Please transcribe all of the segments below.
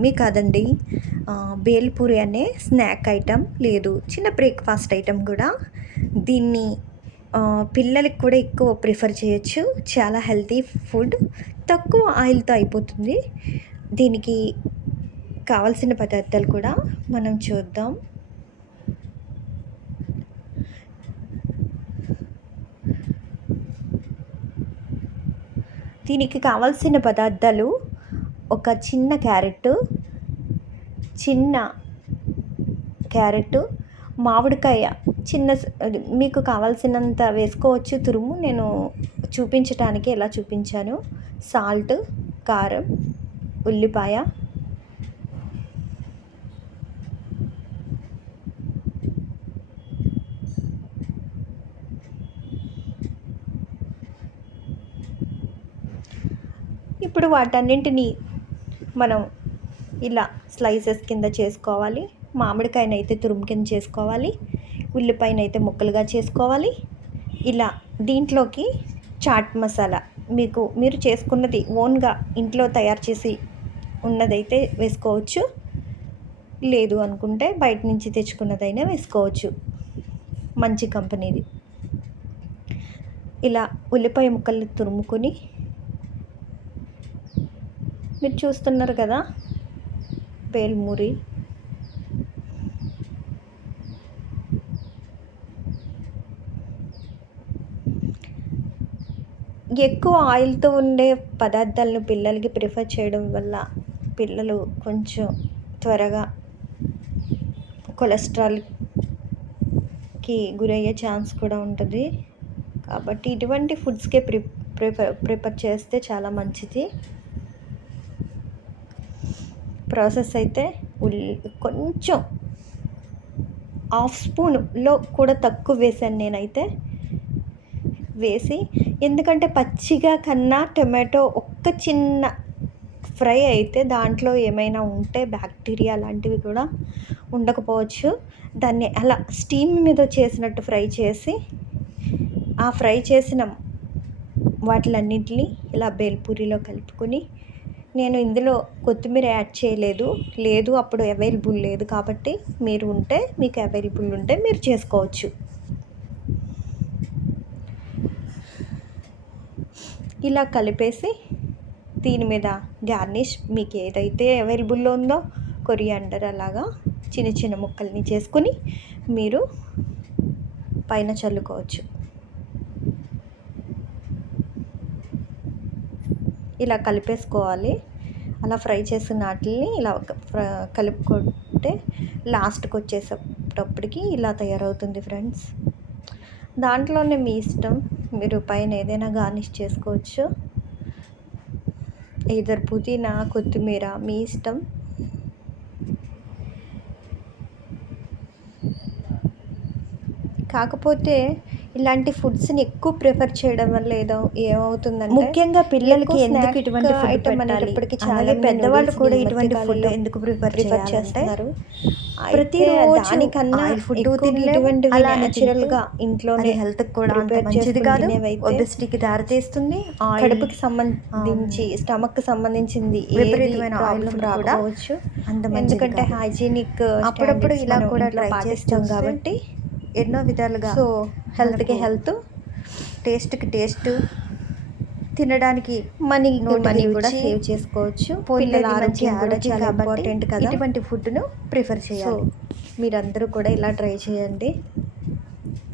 ఏమీ కాదండి. బేల్పూరి అనే స్నాక్ ఐటెం లేదు, చిన్న బ్రేక్ఫాస్ట్ ఐటెం కూడా. దీన్ని పిల్లలకి కూడా ఎక్కువ ప్రిఫర్ చేయొచ్చు. చాలా హెల్తీ ఫుడ్, తక్కువ ఆయిల్తో అయిపోతుంది. దీనికి కావాల్సిన పదార్థాలు కూడా మనం చూద్దాం. దీనికి కావాల్సిన పదార్థాలు ఒక చిన్న క్యారెట్, మామిడికాయ చిన్న, మీకు కావాల్సినంత వేసుకోవచ్చు తురుము. నేను చూపించటానికి ఎలా చూపించాను. సాల్ట్, కారం, ఉల్లిపాయ, ఇప్పుడు వాటన్నింటినీ మనం ఇలా స్లైసెస్ కింద చేసుకోవాలి. మామిడికాయనైతే తురుము కింద చేసుకోవాలి, ఉల్లిపాయనైతే ముక్కలుగా చేసుకోవాలి. ఇలా దీంట్లోకి చాట్ మసాలా మీరు చేసుకున్నది ఓన్గా ఇంట్లో తయారు చేసి ఉన్నదైతే వేసుకోవచ్చు, లేదు అనుకుంటే బయట నుంచి తెచ్చుకున్నదైనా వేసుకోవచ్చు, మంచి కంపెనీది. ఇలా ఉల్లిపాయ ముక్కల్ని తురుముకొని, మీరు చూస్తున్నారు కదా బేల్పూరి. ఎక్కువ ఆయిల్తో ఉండే పదార్థాలను పిల్లలకి ప్రిఫర్ చేయడం వల్ల పిల్లలు కొంచెం త్వరగా కొలెస్ట్రాల్కి గురయ్యే ఛాన్స్ కూడా ఉంటుంది. కాబట్టి ఇటువంటి ఫుడ్స్కే ప్రిఫర్ చేస్తే చాలా మంచిది. ప్రాసెస్ అయితే కొంచెం హాఫ్ స్పూన్లో కూడా తక్కువ వేసాను నేనైతే. వేసి, ఎందుకంటే పచ్చిగా కన్నా టొమాటో ఒక్క చిన్న ఫ్రై అయితే దాంట్లో ఏమైనా ఉంటే బ్యాక్టీరియా లాంటివి కూడా ఉండకపోవచ్చు. దాన్ని అలా స్టీమ్ మీద చేసినట్టు ఫ్రై చేసి, ఆ ఫ్రై చేసిన వాటిలన్నింటినీ ఇలా బేల్పూరిలో కలుపుకొని, నేను ఇందులో కొత్తిమీర యాడ్ చేయలేదు, అప్పుడు అవైలబుల్ లేదు కాబట్టి మీకు అవైలబుల్ ఉంటే మీరు చేసుకోవచ్చు. ఇలా కలిపేసి దీని మీద గార్నిష్ మీకు ఏదైతే అవైలబుల్లో ఉందో కొరియాండర్ అలాగా చిన్న చిన్న ముక్కల్ని చేసుకొని మీరు పైన చల్లుకోవచ్చు. ఇలా కలిపేసుకోవాలి. అలా ఫ్రై చేసిన వాటిని ఇలా కలుపుకుంటే లాస్ట్కి వచ్చేటప్పటికి ఇలా తయారవుతుంది ఫ్రెండ్స్. దాంట్లోనే మీ ఇష్టం, మీరు పైన ఏదైనా గార్నిష్ చేసుకోవచ్చు. ఈధర్ పుదీనా, కొత్తిమీర మీ ఇష్టం. కాకపోతే ఇలాంటి ఫుడ్స్ని ఎక్కువ ప్రిఫర్ చేయడం వల్ల ఏమవుతుందంటే, ముఖ్యంగా పిల్లలకి ఎందుకు ఇటువంటి ఐటమ్ అనేటప్పటికి చాలా పెద్దవాళ్ళు కూడా ఇటువంటి ఫుడ్ ఎందుకు ప్రిఫర్ చేస్తారు. ప్రతిరోజు దానికన్నా ఫుడ్ తిని ఇటువంటివి న్యాచురల్గా ఇంట్లోనే హెల్త్కి కూడా మంచిది కాదు, ఒబెసిటీకి దారితీస్తుంది. కడుపుకి సంబంధించి స్టమక్కి సంబంధించింది విపరీతమైన ప్రాబ్లం రావచ్చు. ఎందుకంటే హైజీనిక్ అప్పుడప్పుడు ఇలా కూడా ట్రై చేస్తాం కాబట్టి ఎన్నో విధాలుగా. సో హెల్త్కి హెల్త్, టేస్ట్కి టేస్ట్, తినడానికి మనీ కూడా సేవ్ చేసుకోవచ్చు. పిల్లల ఆరోగ్యం కూడా చాలా ఇంపార్టెంట్ కదా. ఇటువంటి ఫుడ్ను ప్రిఫర్ చేయాలి. మీరందరూ కూడా ఇలా ట్రై చేయండి.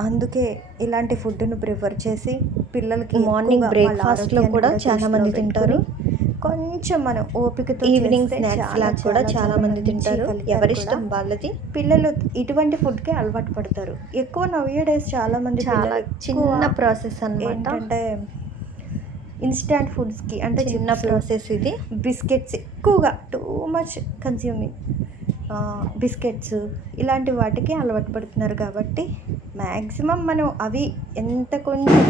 అందుకే ఇలాంటి ఫుడ్ను ప్రిఫర్ చేసి పిల్లలకి మార్నింగ్ బ్రేక్ఫాస్ట్లో కూడా చాలామంది తింటారు. కొంచెం మనం ఓపికతో ఈవినింగ్ స్నాక్స్ లాగా కూడా చాలామంది తింటారు. ఎవరిష్టం వాళ్ళది. పిల్లలు ఇటువంటి ఫుడ్కే అలవాటు పడతారు ఎక్కువ. నవ్వేడేస్ చాలామంది చాలా చిన్న ప్రాసెస్ అన్నమాట. అంటే ఇన్స్టాంట్ ఫుడ్స్కి అంటే చిన్న ప్రాసెస్ ఇది. బిస్కెట్స్ ఎక్కువగా టూ మచ్ కన్స్యూమింగ్, బిస్కెట్స్ ఇలాంటి వాటికి అలవాటు పడుతున్నారు. కాబట్టి మ్యాక్సిమం మనం అవి ఎంత కొంచెం